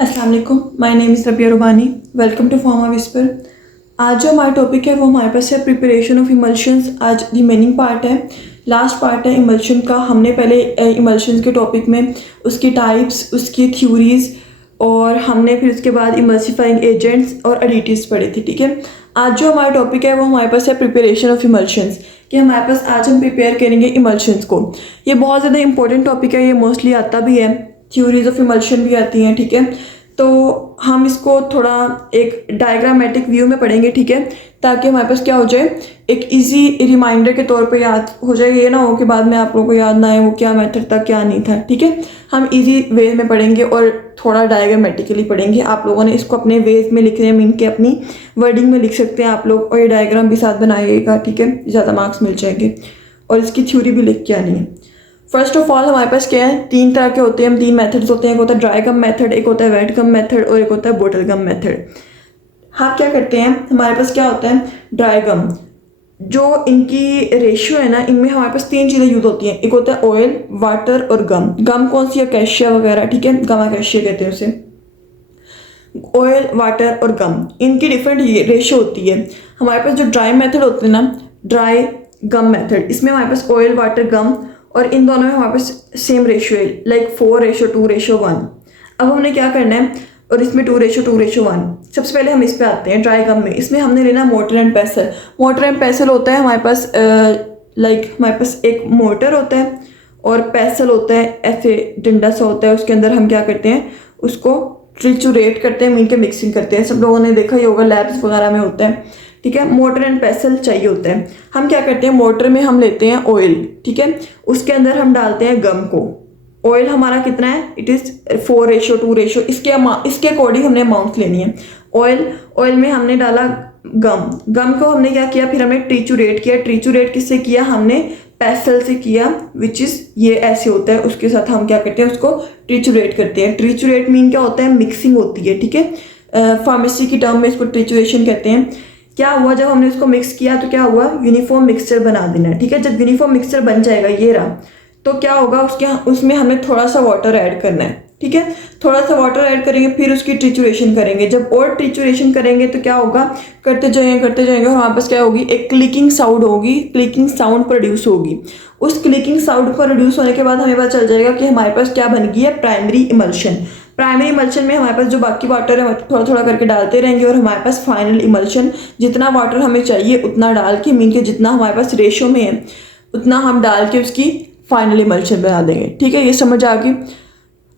अस्सलाम वालेकुम, my name is Rabia Rubani. Welcome to Pharma Whisper. आज जो हमारा टॉपिक है वो हमारे पास है प्रिपरेशन ऑफ इमल्शंस। आज रिमेनिंग पार्ट है, लास्ट पार्ट है इमल्शन का। हमने पहले इमल्शंस के टॉपिक में उसकी टाइप्स, उसकी थ्योरीज और हमने फिर उसके बाद इमल्सिफाइंग एजेंट्स और एडिटिव्स पढ़े थे। ठीक है, आज जो हमारा टॉपिक है वो हमारे पास है प्रिपरेशन ऑफ इमल्शंस, कि हमारे पास आज हम प्रिपेयर करेंगे इमल्शंस को। ये बहुत ज़्यादा इंपॉर्टेंट टॉपिक है, ये मोस्टली आता भी है, थ्योरीज ऑफ इमल्शन भी आती हैं। ठीक है, तो हम इसको थोड़ा एक डायग्रामेटिक व्यू में पढ़ेंगे। ठीक है, ताकि हमारे पास क्या हो जाए, एक इजी रिमाइंडर के तौर पे याद हो जाए। ये ना हो कि बाद में आप लोगों को याद ना आए वो क्या मेथड था क्या नहीं था। ठीक है, हम इजी वे में पढ़ेंगे और थोड़ा डायग्रामेटिकली पढ़ेंगे। आप लोगों ने इसको अपने वेज में लिखने मीन के अपनी वर्डिंग में लिख सकते हैं आप लोग, और ये डायग्राम भी साथ बनाइएगा। ठीक है, ज़्यादा मार्क्स मिल जाएंगे। और इसकी थ्योरी भी लिख के आनी है। फर्स्ट ऑफ ऑल हमारे पास क्या है, तीन तरह के होते हैं, तीन मेथड्स होते हैं। एक होता है ड्राई गम मेथड, एक होता है वेट गम मेथड और एक होता है बोटल गम मेथड। हम क्या करते हैं, हमारे पास क्या होता है ड्राई गम, जो इनकी रेशियो है ना, इनमें हमारे पास तीन चीज़ें यूज होती हैं। एक होता है ऑयल, वाटर और गम। गम कौन सी, अकेशिया वगैरह। ठीक है, गम अकेशिया कहते हैं उसे। ऑयल, वाटर और गम, इनकी डिफरेंट रेशियो होती है। हमारे पास जो ड्राई मेथड होते हैं ना, ड्राई गम मेथड, इसमें हमारे पास ऑयल, वाटर, गम और इन दोनों में हमारे पास सेम रेशियो है, लाइक 4:2:1। अब हमने क्या करना है, और इसमें 2:2:1। सबसे पहले हम इस पे आते हैं ड्राई गम में। इसमें हमने लेना मोटर एंड पेसल। मोटर एंड पेसल होता है हमारे पास हमारे पास एक मोटर होता है और पेसल होता है ऐसे डंडा सा होता है। उसके अंदर हम क्या करते हैं, उसको ट्रिचुरेट करते हैं, मीन के मिक्सिंग करते हैं। सब लोगों ने देखा ही होगा, लैब्स वगैरह में होता है। ठीक है, मोटर एंड पेसल चाहिए होता है। हम क्या करते हैं, मोटर में हम लेते हैं ऑयल। ठीक है, उसके अंदर हम डालते हैं गम को। ऑयल हमारा कितना है, इट इज़ 4:2। इसके अकॉर्डिंग हमने अमाउंट लेनी है। ऑयल में हमने डाला गम को हमने क्या किया, फिर हमने ट्रिचुरेट किया। ट्रिचुरेट किससे किया, हमने पेसल से किया, विच इज़ ये ऐसे होता है। उसके साथ हम क्या करते हैं, उसको ट्रिचुरेट करते हैं। ट्रिचुरेट मीन क्या होता है, मिक्सिंग होती है। ठीक है, फार्मेसी की टर्म में इसको ट्रिचुरेशन कहते हैं। क्या हुआ, जब हमने उसको मिक्स किया तो क्या हुआ, यूनिफॉर्म मिक्सचर बना देना है। ठीक है, जब यूनिफॉर्म मिक्सचर बन जाएगा, ये रहा, तो क्या होगा, उसमें हमें थोड़ा सा वाटर ऐड करना है। ठीक है, थोड़ा सा वाटर ऐड करेंगे, फिर उसकी ट्रिचुरेशन करेंगे। जब और ट्रिचुरेशन करेंगे तो क्या होगा, करते जाएंगे और हमारे पास क्या होगी, एक क्लिकिंग साउंड होगी, क्लिकिंग साउंड प्रोड्यूस होगी। उस क्लिकिंग साउंड प्रोड्यूस होने के बाद हमें पता चल जाएगा कि हमारे पास क्या बन गई है, प्राइमरी इमल्शन। प्राइमरी इमल्शन में हमारे पास जो बाकी वाटर है थोड़ा थोड़ा करके डालते रहेंगे, और हमारे पास फाइनल इमल्शन, जितना वाटर हमें चाहिए उतना डाल के, मीन के जितना हमारे पास रेशो में है उतना हम डाल के उसकी फाइनल इमल्शन बना देंगे। ठीक है, ये समझ आ गई।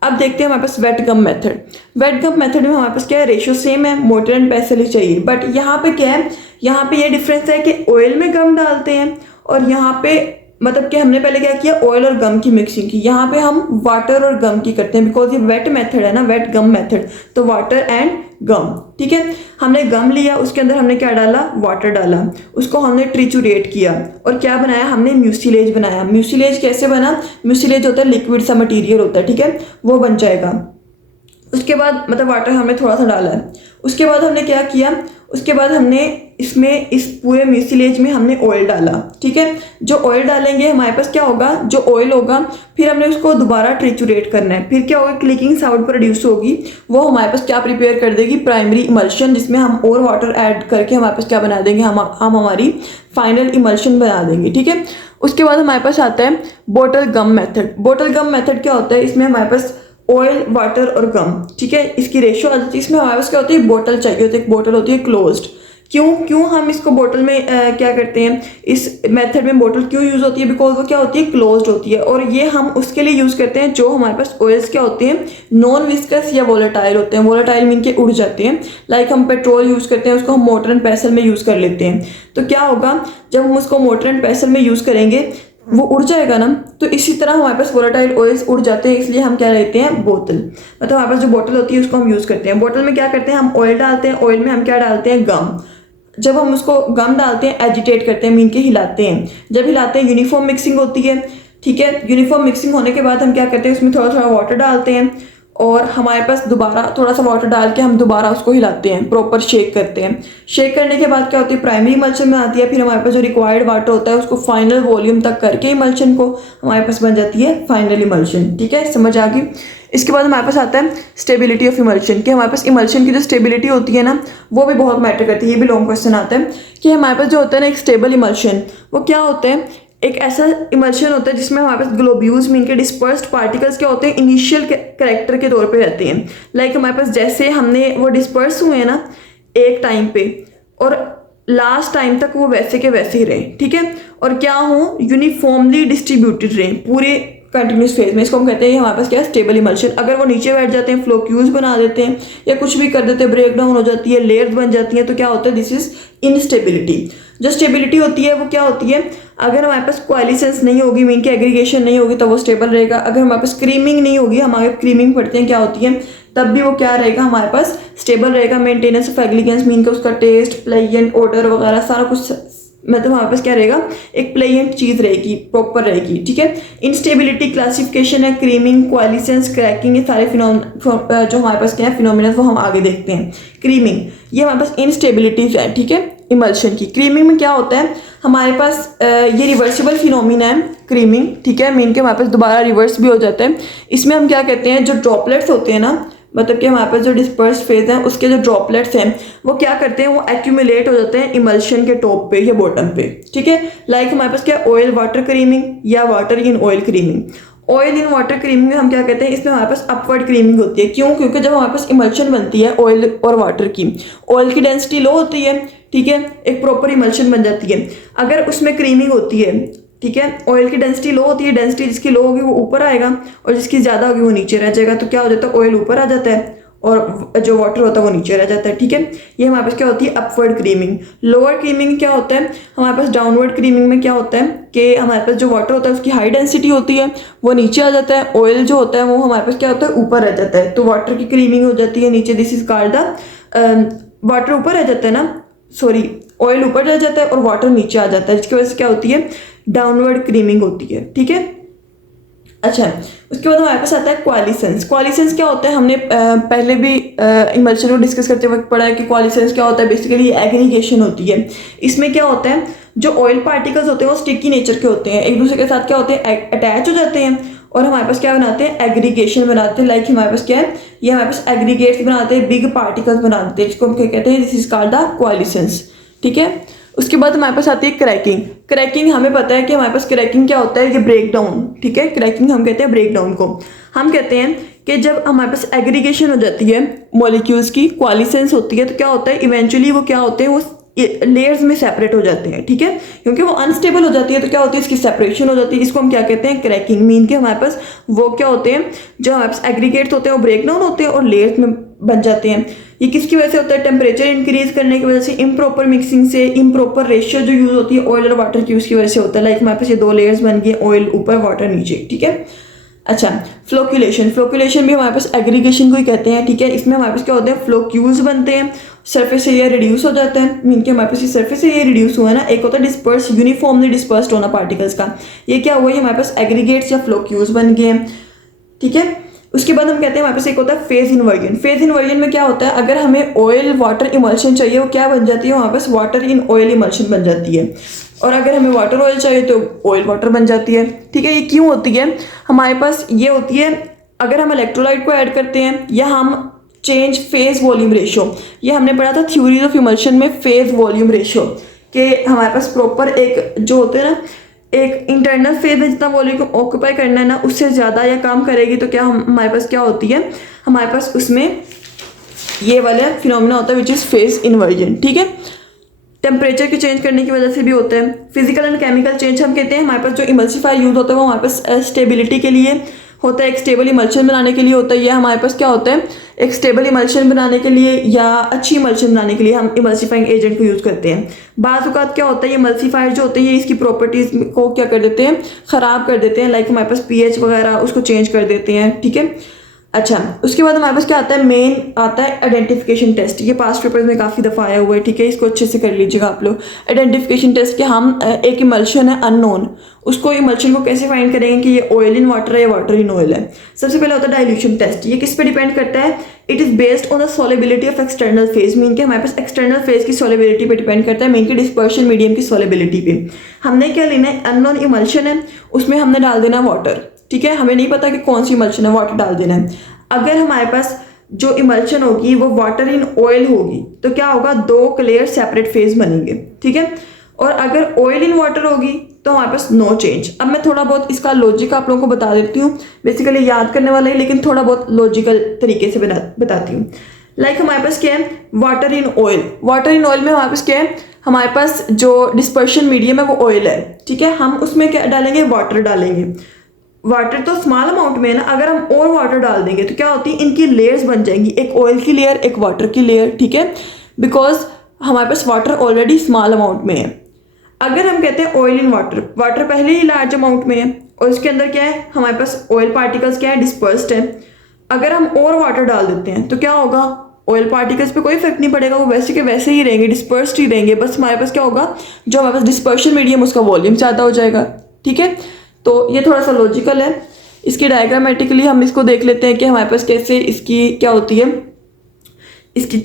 अब देखते हैं हमारे पास wet gum method. Wet gum method में हमारे पास क्या है, रेशियो सेम है, मोटर एंड पेसल ही चाहिए। बट यहाँ पे क्या है, यहाँ पे ये डिफरेंस है कि ऑयल में गम डालते हैं, और यहाँ पे मतलब कि हमने पहले क्या किया, ऑयल और गम की मिक्सिंग की। यहाँ पे हम वाटर और गम की करते हैं, बिकॉज ये वेट मेथड है ना, वेट गम मेथड, तो वाटर एंड गम। ठीक है, हमने गम लिया, उसके अंदर हमने क्या डाला, वाटर डाला, उसको हमने ट्रिचुरेट किया और क्या बनाया, हमने म्यूसिलेज बनाया। म्यूसिलेज कैसे बना, म्यूसिलेज होता है लिक्विड सा मटीरियल होता है। ठीक है, वो बन जाएगा। उसके बाद मतलब वाटर हमने थोड़ा सा डाला है। उसके बाद हमने क्या किया, उसके बाद हमने इसमें इस पूरे म्यूसिलेज में हमने ऑयल डाला। ठीक है, जो ऑयल डालेंगे हमारे पास क्या होगा, जो ऑयल होगा फिर हमने उसको दोबारा ट्रिचुरेट करना है। फिर क्या होगा, क्लिकिंग साउंड प्रोड्यूस होगी, वो हमारे पास क्या प्रिपेयर कर देगी, प्राइमरी इमल्शन, जिसमें हम और वाटर ऐड करके हमारे पास क्या बना देंगे, हम हमारी फाइनल इमल्शन बना देंगे। ठीक है, उसके बाद हमारे पास आता है bottle gum method. Bottle gum method क्या होता है, इसमें हमारे पास ऑयल, वाटर और गम, ठीक है, इसकी रेशियो आ जाती है। इसमें हमारे पास क्या होती है, बोतल चाहिए होती है, एक बोतल होती है क्लोज्ड। क्यों हम इसको बोतल में क्या करते हैं, इस मेथड में बोतल क्यों यूज़ होती है, बिकॉज वो क्या होती है, क्लोज्ड होती है। और ये हम उसके लिए यूज़ करते हैं जो हमारे पास ऑयल्स क्या होते हैं, नॉन विस्कस या वोलेटाइल होते हैं। वोलेटाइल मीन के उड़ जाते हैं, लाइक हम पेट्रोल यूज़ करते हैं, उसको हम मोटर एंड पेसल में यूज़ कर लेते हैं। तो क्या होगा, जब हम उसको मोटर एंड पेसल में यूज़ करेंगे वो उड़ जाएगा ना, तो इसी तरह हमारे पास वोलेटाइल ऑयल्स उड़ जाते हैं, इसलिए हम क्या लेते हैं, बोतल। मतलब हमारे पास जो बोतल होती है उसको हम यूज़ करते हैं। बोतल में क्या करते हैं, हम ऑयल डालते हैं, ऑयल में हम क्या डालते हैं, गम। जब हम उसको गम डालते हैं, एजिटेट करते हैं, मीन के हिलाते हैं। जब हिलाते हैं यूनिफॉर्म मिक्सिंग होती है। ठीक है, यूनिफॉर्म मिक्सिंग होने के बाद हम क्या करते हैं, उसमें थोड़ा थोड़ा वाटर डालते हैं, और हमारे पास दोबारा थोड़ा सा वाटर डाल के हम दोबारा उसको हिलाते हैं, प्रॉपर शेक करते हैं। शेक करने के बाद क्या होती है, प्राइमरी इमल्शन में आती है। फिर हमारे पास जो रिक्वायर्ड वाटर होता है उसको फाइनल वॉल्यूम तक करके इमल्शन को हमारे पास बन जाती है फाइनल इमल्शन। ठीक है, समझ आ गई। इसके बाद हमारे पास आता है स्टेबिलिटी ऑफ इमल्शन, कि हमारे पास इमल्शन की जो स्टेबिलिटी होती है ना वो भी बहुत मैटर करती है। ये भी लॉन्ग क्वेश्चन आता है कि हमारे पास जो होता है ना एक स्टेबल इमल्शन, वो क्या होता है, एक ऐसा इमल्शन होता है जिसमें हमारे पास ग्लोब्यूल्स मीन के डिस्पर्स्ड पार्टिकल्स क्या होते हैं, इनिशियल कैरेक्टर के तौर पे रहते हैं। लाइक हमारे पास जैसे हमने वो डिस्पर्स हुए हैं ना एक टाइम पे, और लास्ट टाइम तक वो वैसे के वैसे ही रहे, ठीक है, और क्या हो, यूनिफॉर्मली डिस्ट्रीब्यूटेड रहे पूरे कंटिन्यूस फेज में। इसको हम कहते हैं हमारे पास क्या है, स्टेबल इमल्शन। अगर वो नीचे बैठ जाते हैं, फ्लोक्यूज बना देते हैं या कुछ भी कर देते हैं, ब्रेक डाउन हो जाती है, लेयर्स बन जाती हैं, तो क्या होता है, दिस इज इनस्टेबिलिटी। जो स्टेबिलिटी होती है वो क्या होती है, अगर हमारे पास कोएलिसेंस नहीं होगी, मीन की एग्रीगेशन नहीं होगी, तो वो स्टेबल रहेगा। अगर हमारे पास क्रीमिंग नहीं होगी, हम आगे क्रीमिंग पढ़ते हैं क्या होती है, तब भी वो क्या रहेगा, हमारे पास स्टेबल रहेगा। मेंटेनेंस ऑफ एग्रीगेंस मीन का उसका टेस्ट, प्लेजेंट, ऑर्डर वगैरह सारा कुछ, मतलब हमारे पास क्या रहेगा, एक प्लेजेंट चीज़ रहेगी, प्रॉपर रहेगी, ठीक है। इंस्टेबिलिटी क्लासिफिकेशन है, क्रीमिंग, कोएलिसेंस, क्रैकिंग, ये सारे जो हमारे पास क्या है फिनोमिना, वो हम आगे देखते हैं। क्रीमिंग, ये हमारे पास इनस्टेबिलिटीज है, ठीक है, इमल्शन की। क्रीमिंग में क्या होता है, हमारे पास ये रिवर्सिबल फिनोमिना है क्रीमिंग, ठीक है, मीन के हमारे पास दोबारा रिवर्स भी हो जाता है। इसमें हम क्या कहते हैं, जो ड्रॉपलेट्स होते हैं ना, मतलब कि हमारे पास जो डिस्पर्स फेज है उसके जो ड्रॉपलेट्स हैं वो क्या करते हैं, वो एक्यूमुलेट हो जाते हैं इमल्शन के टॉप पे या बॉटम पे, ठीक है। लाइक हमारे पास क्या, ऑयल वाटर क्रीमिंग या water in oil creaming. Oil in water creaming में हम क्या कहते हैं, इसमें हमारे पास अपवर्ड क्रीमिंग होती है। क्यों, क्योंकि जब हमारे पास इमल्शन बनती है ऑयल और वाटर की, ऑयल की डेंसिटी लो होती है, ठीक है, एक प्रॉपर इमल्शन बन जाती है। अगर उसमें क्रीमिंग होती है, ठीक है, ऑयल की डेंसिटी लो होती है, डेंसिटी जिसकी लो होगी वो ऊपर आएगा और जिसकी ज़्यादा होगी वो नीचे रह जाएगा। तो क्या हो जाता है, ऑयल ऊपर आ जाता है और जो वाटर होता है वो नीचे रह जाता है, ठीक है। ये हमारे पास क्या होती है, अपवर्ड क्रीमिंग। लोअर क्रीमिंग क्या होता है, हमारे पास डाउनवर्ड क्रीमिंग में क्या होता है कि हमारे पास जो वाटर होता है उसकी हाई डेंसिटी होती है, वो नीचे आ जाता है, ऑयल जो होता है वो हमारे पास क्या होता है, ऊपर रह जाता है, तो वाटर की क्रीमिंग हो जाती है नीचे। This is called the, water ऊपर रह जाता है ना, सॉरी, ऑयल ऊपर रह जाता है और वाटर नीचे आ जाता है, जिसकी वजह से क्या होती है, डाउनवर्ड क्रीमिंग होती है, ठीक है। अच्छा, उसके बाद हमारे पास आता है कोएलिसेंस। कोएलिसेंस क्या होता है, हमने पहले भी इमल्शन को डिस्कस करते वक्त पढ़ा है कि कोएलिसेंस क्या होता है, बेसिकली एग्रीगेशन होती है। इसमें क्या होता है, जो ऑयल पार्टिकल्स होते हैं वो स्टिकी नेचर के होते हैं, एक दूसरे के साथ क्या होते हैं, अटैच हो जाते हैं और हमारे पास क्या बनाते हैं, एग्रीगेशन बनाते हैं। लाइक हमारे पास क्या है, ये हमारे पास एग्रीगेट्स बनाते हैं, बिग पार्टिकल्स बनाते हैं, जिसको हम क्या कहते हैं, दिस इज कॉल्ड द कोएलिसेंस, ठीक है। उसके बाद हमारे पास आती है क्रैकिंग। क्रैकिंग हमें पता है कि हमारे पास क्रैकिंग क्या होता है, ये ब्रेक डाउन, ठीक है, क्रैकिंग हम कहते हैं ब्रेक डाउन को। हम कहते हैं कि जब हमारे पास एग्रीगेशन हो जाती है मॉलिक्यूल्स की, कोएलिसेंस होती है, तो क्या होता है, इवेंचुअली वो क्या होते हैं, वो लेयर्स में सेपरेट हो जाते हैं, ठीक है, क्योंकि वो अनस्टेबल हो जाती है, तो क्या होती है, इसकी सेपरेशन हो जाती है। इसको हम क्या कहते हैं, क्रैकिंग। मीन के हमारे पास वो क्या होते हैं, जो हमारे पास एग्रीगेट्स होते हैं वो ब्रेक डाउन होते हैं और लेयर्स में बन जाते हैं। ये किसकी वजह से होता है, टेम्परेचर इंक्रीज करने की वजह से, इम्प्रॉपर मिक्सिंग से, इम्प्रॉपर रेशियो जो यूज होती है ऑयल और वाटर की, उसकी वजह से होता है। लाइक हमारे पास ये दो लेयर्स बन गए, ऑयल ऊपर वाटर नीचे, ठीक है। अच्छा, फ्लोक्यूलेशन। फ्लोक्यूलेशन भी हमारे पास एग्रीगेशन को ही कहते हैं, ठीक है। इसमें हमारे पास क्या होते हैं, फ्लोक्यूल्स बनते हैं, सरफेस एरिया रिड्यूस हो जाता है। मीन के हमारे पास ये सरफेस एरिया रिड्यूस हुआ है ना, एक होता है डिस्पर्स, यूनिफॉर्मली डिस्पर्स्ड होना पार्टिकल्स का, ये क्या हुआ, ये हमारे पास एग्रीगेट्स या फ्लोक्यूल्स बन गए हैं, ठीक है। उसके बाद हम कहते हैं हमारे पास एक होता है फेज इन्वर्जन। फेज इन्वर्जन में क्या होता है, अगर हमें ऑयल वाटर इमल्शन चाहिए, वो क्या बन जाती है, हमारे पास वाटर इन ऑयल इमल्शन बन जाती है, और अगर हमें वाटर ऑयल चाहिए तो ऑयल वाटर बन जाती है, ठीक है। ये क्यों होती है, हमारे पास ये होती है अगर हम इलेक्ट्रोलाइट को ऐड करते हैं या हम चेंज फेज वॉल्यूम रेशियो, ये हमने पढ़ा था थ्योरीज ऑफ इमल्शन में, फेज वॉल्यूम रेशियो, कि हमारे पास प्रॉपर एक जो होते हैं ना, एक इंटरनल फेज में जितना वॉल्यूम को ऑक्यूपाई करना है ना, उससे ज़्यादा या कम करेगी तो क्या हमारे पास क्या होती है, हमारे पास उसमें ये वाला फिनोमिना होता है विच इज़ फेज इन्वर्जन, ठीक है। टेम्परेचर के चेंज करने की वजह से भी होता है। फिजिकल एंड केमिकल चेंज हम कहते हैं, हमारे पास जो इमल्सिफायर यूज होता है वो हमारे पास स्टेबिलिटी के लिए होता है, एक स्टेबल इमल्शन बनाने के लिए होता है। या हमारे पास क्या होता है, एक स्टेबल इमल्शन बनाने के लिए या अच्छी इमल्शन बनाने के लिए हम इमल्सिफाइंग एजेंट को यूज़ करते हैं। बाज़ औक़ात क्या होता है, ये इमल्सिफायर जो होते हैं ये इसकी प्रॉपर्टीज़ को क्या कर देते हैं, ख़राब कर देते हैं। लाइक हमारे पास पीएच वगैरह उसको चेंज कर देते हैं, ठीक है। अच्छा, उसके बाद हमारे पास क्या आता है, मेन आता है आइडेंटिफिकेशन टेस्ट। ये पास्ट पेपर्स में काफ़ी दफ़ा आया हुआ है, ठीक है, इसको अच्छे से कर लीजिएगा आप लोग। आइडेंटिफिकेशन टेस्ट कि हम एक इमल्शन है अननोन, उसको इमल्शन को कैसे फाइंड करेंगे कि ये ऑयल इन वाटर है या वाटर इन ऑयल है। सबसे पहले होता है डाइल्यूशन टेस्ट। ये किस पे डिपेंड करता है, it is based on the solubility of external phase. Mean के हमारे पास एक्सटर्नल फेज की सॉलिबिलिटी पे डिपेंड करता है, मीन के डिस्पर्शन मीडियम की सॉलिबिलिटी पे। हमने क्या लेना है, अननोन इमल्शन है, उसमें हमने डाल देना वाटर, ठीक है, हमें नहीं पता कि कौन सी इमल्शन है, वाटर डाल देना है। अगर हमारे पास जो इमल्शन होगी वो वाटर इन ऑयल होगी तो क्या होगा, 2 क्लियर सेपरेट फेज बनेंगे, ठीक है। और अगर ऑयल इन वाटर होगी तो हमारे पास नो चेंज। अब मैं थोड़ा बहुत इसका लॉजिक आप लोगों को बता देती हूँ, बेसिकली याद करने वाला ही लेकिन थोड़ा बहुत लॉजिकल तरीके से बताती हूँ। लाइक हमारे पास क्या है, water in oil. Water in oil में हमारे पास क्या है, हमारे पास जो डिस्पर्शन मीडियम है वो ऑयल है, ठीक है। हम उसमें क्या डालेंगे, वाटर डालेंगे। वाटर तो स्मॉल अमाउंट में है ना, अगर हम और वाटर डाल देंगे तो क्या होती है, इनकी लेयर्स बन जाएंगी, एक ऑयल की लेयर, एक वाटर की लेयर, ठीक है। बिकॉज हमारे पास वाटर ऑलरेडी स्मॉल अमाउंट में है। अगर हम कहते हैं ऑयल इन वाटर, वाटर पहले ही लार्ज अमाउंट में है और उसके अंदर क्या है, हमारे पास ऑयल पार्टिकल्स क्या है, डिस्पर्स्ड है। अगर हम और वाटर डाल देते हैं तो क्या होगा, ऑयल पार्टिकल्स पे कोई इफेक्ट नहीं पड़ेगा, वो वैसे के वैसे ही रहेंगे, डिस्पर्स्ड ही रहेंगे। बस हमारे पास क्या होगा, जो हमारे पास डिस्पर्शन मीडियम उसका वॉल्यूम ज़्यादा हो जाएगा, ठीक है। तो ये थोड़ा सा लॉजिकल है। इसकी डायग्रामेटिकली हम इसको देख लेते हैं कि हमारे पास कैसे इसकी क्या होती है, इसकी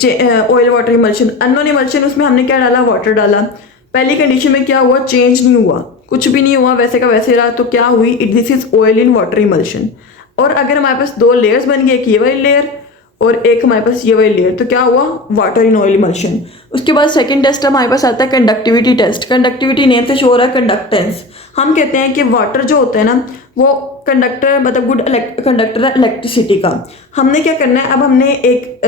oil water emulsion. Unknown emulsion, उसमें हमने क्या डाला, वाटर डाला। पहली कंडीशन में क्या हुआ, चेंज नहीं हुआ, कुछ भी नहीं हुआ, वैसे का वैसे रहा, तो क्या हुई, this is oil in water emulsion. और अगर हमारे पास 2 लेयर्स बन गई, एक ये वाली लेयर और एक हमारे पास ये वाली लेयर, तो क्या हुआ, वाटर इन ऑयल इमल्शन। उसके बाद सेकंड टेस्ट हमारे पास आता है कंडक्टिविटी टेस्ट। कंडक्टिविटी नेम से शो हो रहा है कंडक्टेंस। हम कहते हैं कि वाटर जो होता है ना वो कंडक्टर, मतलब गुड कंडक्टर है इलेक्ट्रिसिटी का। हमने क्या करना है, अब हमने एक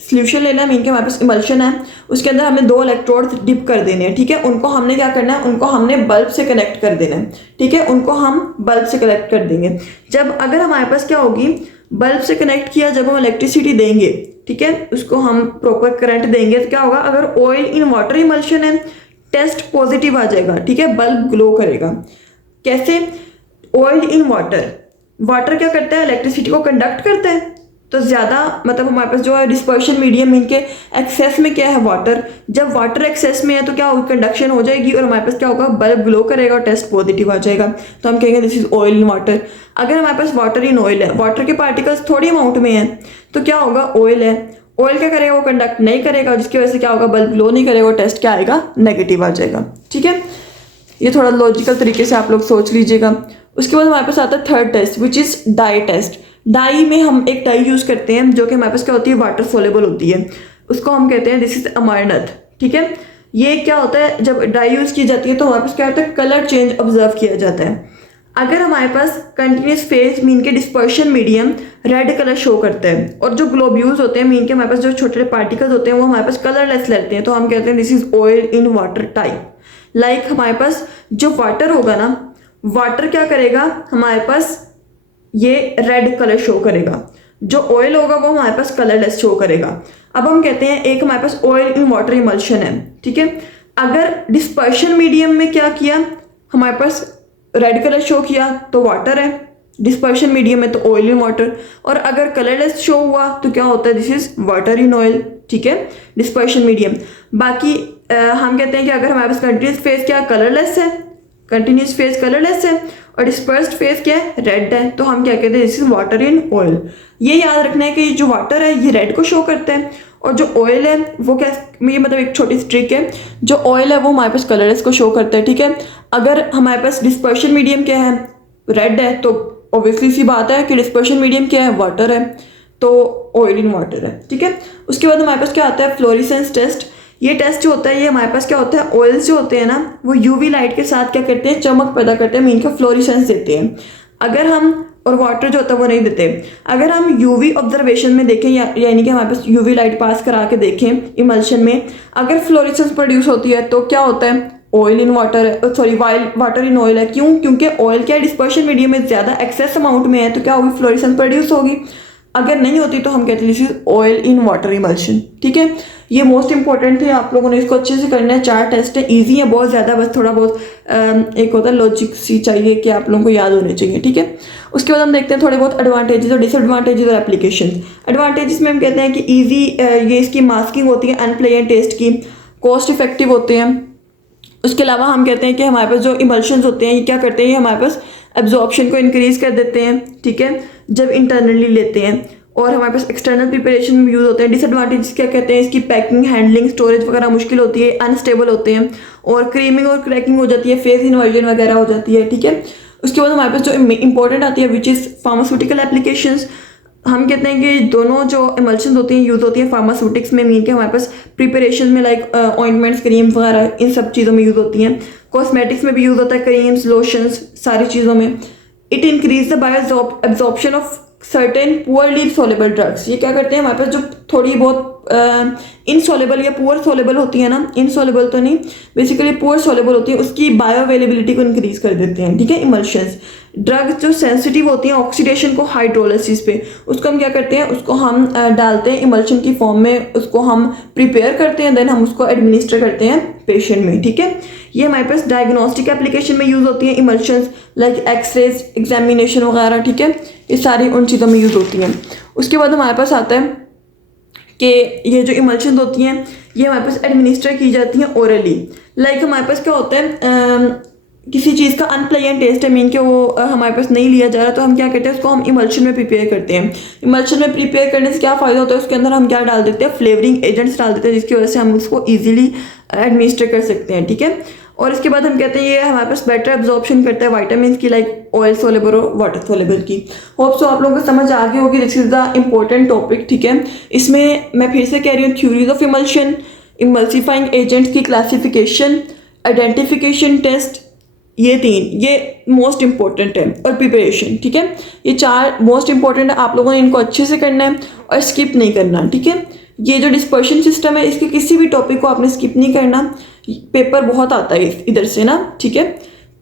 सोल्यूशन लेना है, मीन के हमारे पास इमल्शन है, उसके अंदर हमें 2 इलेक्ट्रोड्स डिप कर देने हैं, ठीक है। उनको हमने क्या करना है, उनको हमने बल्ब से कनेक्ट कर देना है, ठीक है। उनको हम बल्ब से कनेक्ट कर देंगे। जब अगर हमारे पास क्या होगी, बल्ब से कनेक्ट किया, जब हम इलेक्ट्रिसिटी देंगे, ठीक है, उसको हम प्रॉपर करंट देंगे तो क्या होगा, अगर ऑयल इन वाटर इमल्शन है, टेस्ट पॉजिटिव आ जाएगा, ठीक है, बल्ब ग्लो करेगा। कैसे, ऑयल इन वाटर, वाटर क्या करता है, इलेक्ट्रिसिटी को कंडक्ट करता है, तो ज़्यादा मतलब हमारे पास जो है डिस्पर्शन मीडियम, इनके एक्सेस में क्या है, वाटर। जब वाटर एक्सेस में है तो क्या होगी, कंडक्शन हो जाएगी और हमारे पास क्या होगा, बल्ब ग्लो करेगा और टेस्ट पॉजिटिव आ जाएगा, तो हम कहेंगे this is oil in water. अगर हमारे पास वाटर इन ऑयल है, वाटर के पार्टिकल्स थोड़ी अमाउंट में है, तो क्या होगा, ऑयल है, ऑयल क्या करेगा, वो कंडक्ट नहीं करेगा, जिसकी वजह से क्या होगा, बल्ब ग्लो नहीं करेगा और टेस्ट क्या आएगा, नेगेटिव आ जाएगा, ठीक है। ये थोड़ा लॉजिकल तरीके से आप लोग सोच लीजिएगा। उसके बाद हमारे पास आता है third test which is dye test. Dye में हम एक डाई यूज़ करते हैं जो कि हमारे पास क्या होती है, वाटर सोलेबल होती है, उसको हम कहते हैं दिस इज अमरनथ, ठीक है। ये क्या होता है, जब डाई यूज़ की जाती है तो हमारे पास क्या होता है, कलर चेंज ऑब्जर्व किया जाता है। अगर हमारे पास कंटिन्यूस फेज मीन के dispersion medium red colour show करता है और जो ग्लोब्यूल्स होते हैं, मीन के हमारे पास जो छोटे छोटे पार्टिकल्स होते हैं वो हमारे पास कलरलेस रहते हैं, तो हम कहते हैं this is oil in water type. Like हमारे पास जो वाटर होगा ना, वाटर क्या करेगा, हमारे पास ये रेड कलर शो करेगा, जो ऑयल होगा वो हमारे पास कलरलेस शो करेगा। अब हम कहते हैं एक हमारे पास ऑयल इन वाटर इमल्शन है, ठीक है। अगर डिस्पर्शन मीडियम में क्या किया, हमारे पास रेड कलर शो किया तो वाटर है, डिस्पर्शन मीडियम में तो ऑयल इन वाटर। और अगर कलरलेस शो हुआ तो क्या होता है, this is water in oil, ठीक है, डिस्पर्शन मीडियम। बाकी हम कहते हैं कि अगर हमारे पास कंटिन्यूस फेज क्या कलरलेस है, कंटिन्यूस फेज कलरलेस है और डिस्पर्स्ड फेज क्या है, रेड है, तो हम क्या कहते हैं, this is water in oil. ये याद रखना है कि जो वाटर है ये रेड को शो करता है और जो ऑयल है वो क्या, ये मतलब एक छोटी सी ट्रिक है, जो ऑयल है वो हमारे पास कलरलेस को शो करता है, ठीक है। अगर हमारे पास डिस्पर्शन मीडियम क्या है, रेड है, तो ऑब्वियसली सी बात है कि डिस्पर्शन मीडियम क्या है, वाटर है, तो ऑयल इन वाटर है, ठीक है। उसके बाद हमारे पास क्या आता है, फ्लोरेसेंस टेस्ट। ये टेस्ट जो होता है, ये हमारे पास क्या होता है, ऑयल्स जो होते हैं ना वो यूवी लाइट के साथ क्या करते हैं, चमक पैदा करते हैं, मीन का फ्लोरेसेंस देते हैं। अगर हम, और वाटर जो होता है वो नहीं देते। अगर हम यूवी ऑब्जर्वेशन में देखें, यानी कि हमारे पास यूवी लाइट पास करा के देखें इमल्शन में, अगर फ्लोरेसेंस प्रोड्यूस होती है तो क्या होता है, ऑयल इन वाटर है, सॉरी वाटर इन ऑयल है। क्यों, क्योंकि ऑयल क्या डिस्पर्शन मीडियम में ज़्यादा एक्सेस अमाउंट में है, तो क्या होगी, फ्लोरेसेंस प्रोड्यूस होगी। अगर नहीं होती तो हम कहते हैं this is oil in water emulsion, ठीक है। ये मोस्ट इंपॉर्टेंट है, आप लोगों ने इसको अच्छे से करना है। 4 टेस्ट है, इजी है बहुत ज़्यादा, बस थोड़ा बहुत एक होता है लॉजिक सी चाहिए कि आप लोगों को याद होने चाहिए, ठीक है। उसके बाद हम देखते हैं थोड़े बहुत एडवांटेजेस और डिसएडवांटेजेस और एप्लीकेशन। एडवांटेजेस में हम कहते हैं कि ईजी ये इसकी मास्किंग होती है अनप्लेन टेस्ट की, कॉस्ट इफेक्टिव होते हैं। उसके अलावा हम कहते हैं कि हमारे पास जो इमल्शंस होते हैं ये क्या करते हैं, ये हमारे पास एब्जॉर्प्शन को इंक्रीज कर देते हैं, ठीक है, जब इंटरनली लेते हैं। और हमारे पास एक्सटर्नल प्रिपरेशन में यूज़ होते हैं। डिसएडवांटेज क्या कहते हैं, इसकी पैकिंग, हैंडलिंग, स्टोरेज वगैरह मुश्किल होती है, अनस्टेबल होते हैं और क्रीमिंग और क्रैकिंग हो जाती है, फेज इन्वर्जन वगैरह हो जाती है, ठीक है। उसके बाद हमारे पास जो इंपॉर्टेंट आती है विच इज़ फार्मास्यूटिकल एप्लीकेशंस। हम कहते हैं कि दोनों जो इमल्शन होती हैं यूज़ होती हैं फार्मास्यूटिक्स में, मीन के हमारे पास प्रिपरेशन में लाइक ऑइंटमेंट्स, क्रीम वगैरह इन सब चीज़ों में यूज़ होती हैं। कॉस्मेटिक्स में भी यूज़ होता है, क्रीम्स, लोशंस, सारी चीज़ों में। It increase the bio absorption of certain poorly soluble drugs. ये क्या करते हैं, हमारे पास जो थोड़ी बहुत इनसोलेबल या पुअर सोलेबल होती है ना, इनसोलेबल तो नहीं, बेसिकली पुअर सोलेबल होती है, उसकी बायो अवेलेबिलिटी को इंक्रीज कर देते हैं। ठीक है, इमल्शंस। ड्रग्स जो सेंसिटिव होती हैं ऑक्सीडेशन को, हाइड्रोलिसिस पे, उसको हम क्या करते हैं, उसको हम डालते हैं इमल्शन की फॉर्म में, उसको हम प्रिपेयर करते हैं, देन हम उसको एडमिनिस्टर करते हैं पेशेंट में। ठीक है, ये हमारे पास डायग्नोस्टिक एप्लीकेशन में यूज़ होती हैं इमल्शंस, लाइक एक्सरेज, एग्जामिनेशन वगैरह। ठीक है, ये सारी उन चीज़ों में यूज़ होती हैं। उसके बाद हमारे पास आता है कि ये जो इमल्शन होती हैं ये हमारे पास एडमिनिस्टर की जाती हैं ओरली। लाइक हमारे पास क्या होता है, किसी चीज़ का अनप्लेजेंट टेस्ट है, मीन कि वो हमारे पास नहीं लिया जा रहा, तो हम क्या करते हैं, उसको हम इमल्शन में प्रिपेयर करते हैं। इमल्शन में प्रिपेयर करने से क्या फ़ायदा होता है, उसके अंदर हम क्या डाल देते हैं, फ्लेवरिंग एजेंट्स डाल देते हैं, जिसकी वजह से हम उसको ईजिली एडमिनिस्टर कर सकते हैं। ठीक है, और इसके बाद हम कहते हैं ये हमारे पास बेटर एब्जॉर्प्शन करता है वाइटामिन की, लाइक ऑयल सोलेबल और वाटर सोलेबल की। होप सो आप लोगों को समझ आ गई होगी। This is the important topic. ठीक है, इसमें मैं फिर से कह रही हूँ, theories of emulsion, emulsifying agents की क्लासिफिकेशन, आइडेंटिफिकेशन टेस्ट, ये तीन ये मोस्ट इंपॉर्टेंट है, और प्रिपरेशन। ठीक है, ये चार मोस्ट इंपॉर्टेंट है। आप लोगों ने इनको अच्छे से करना है और स्किप नहीं करना। ठीक है, ये जो डिस्पर्शन सिस्टम है, इसके किसी भी टॉपिक को आपने स्किप नहीं करना, पेपर बहुत आता है इधर से ना। ठीक है,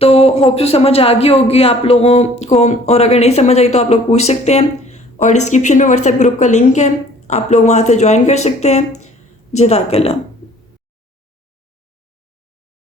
तो होप सो समझ आ गई होगी आप लोगों को, और अगर नहीं समझ आई तो आप लोग पूछ सकते हैं, और डिस्क्रिप्शन में व्हाट्सएप ग्रुप का लिंक है, आप लोग वहाँ से ज्वाइन कर सकते हैं। जज़ाकल्लाह।